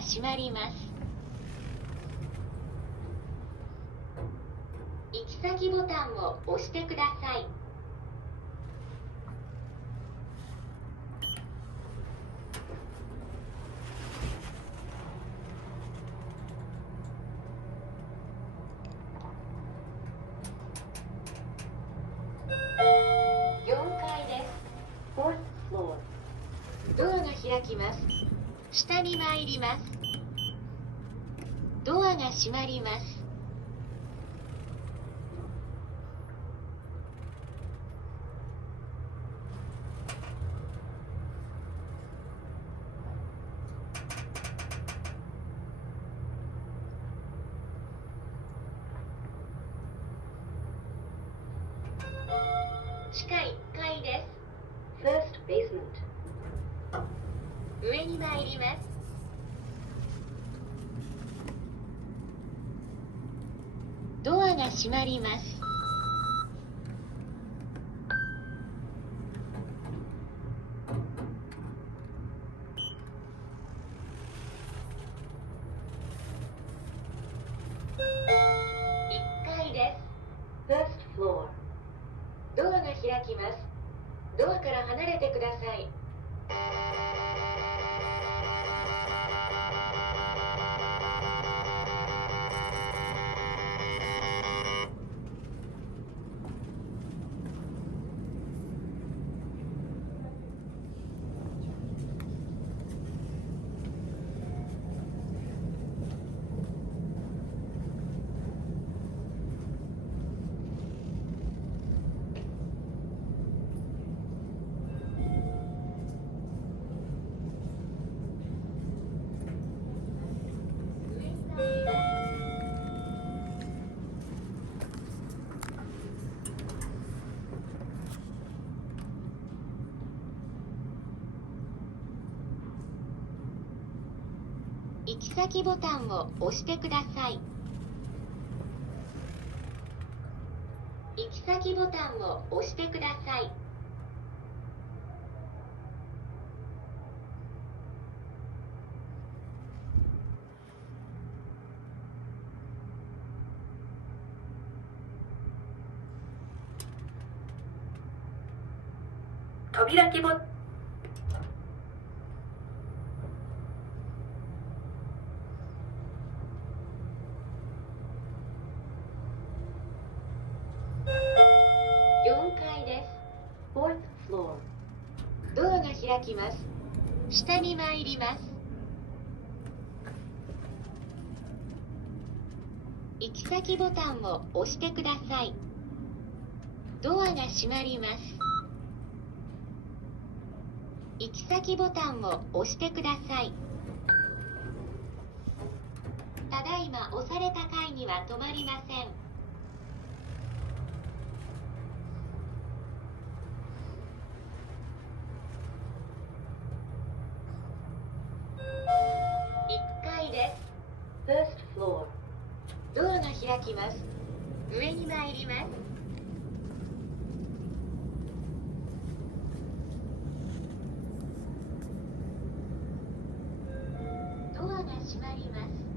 が閉まります。行き先ボタンを押してください。4階です。Fourth floor. ドアが開きます。下に参ります。ドアが閉まります。地下1階です。 First basement. 上に参ります。ドアが閉まります。1階です。 First floor. ドアが開きます。ドアから離れてください。行き先ボタンを押してください。行き先ボタンを押してください。扉開きボタン。4階です。 Fourth floor. ドアが開きます。下に参ります。行き先ボタンを押してください。ドアが閉まります。行き先ボタンを押してください。ただいま押された階には止まりません。1階です。 First floor. ドアが開きます。上に参ります。ドアが閉まります。